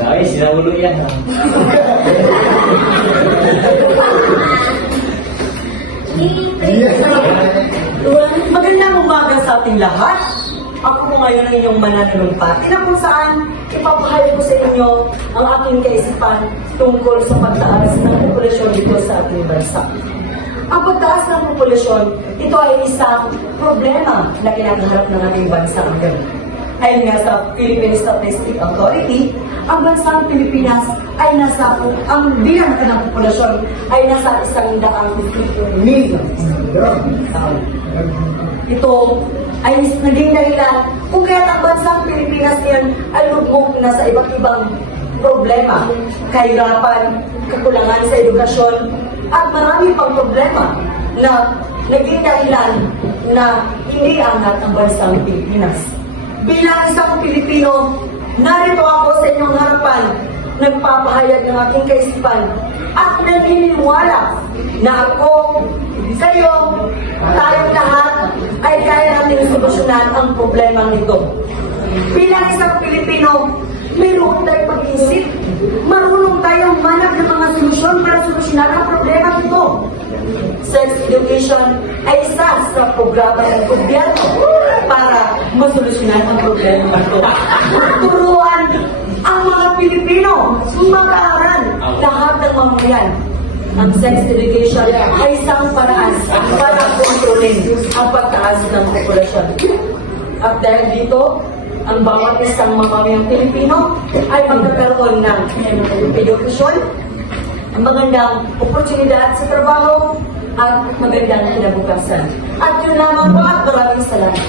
Ay, sinaulo yan. Magandang umaga sa ating lahat. Ako po ngayon ang inyong mananalumpati na kung saan ipapahayag ko sa inyo ang aking kaisipan tungkol sa pagtaas ng populasyon dito sa ating bansa. Ang pagtaas ng populasyon, ito ay isang problema na kinakaharap ng ating bansa ngayon. Ayon nga sa Philippine Statistics Authority, ang bansang Pilipinas ay ang bilang ng populasyon ay nasa 150 million. Ito ay naging dahilan kung kaya ang bansang Pilipinas ngayon ay lugmok na sa iba't ibang problema, kahirapan, kakulangan sa edukasyon, at marami pang problema na naging dahilan na hindi angat ang bansang Pilipinas. Bilang isang Pilipino, narito ako sa inyong harapan, nagpapahayag ng aking kaisipan at naniniwala na ako, kayo, tayong lahat ay kaya natin solusyonan ang problema nito. Bilang isang Pilipino, mayroon tayong pag-iisip, marunong tayong manap ng mga solusyon para solusyonan ang problema nito. Sex education ay isa sa programa ng gobyerno para masolusyonan ang problema nito. Turuan ang mga Pilipino mag-aaral, lahat ng mamamayan. Ang sex education ay isang paraan para kontrolin ang pagtaas ng populasyon. At dahil dito, ang bawat isang mamamayang Pilipino ay magkakaroon ng edukasyon, magandang oportunidad sa trabaho, at magandang kinabukasan. At yun lamang po at maraming salamat.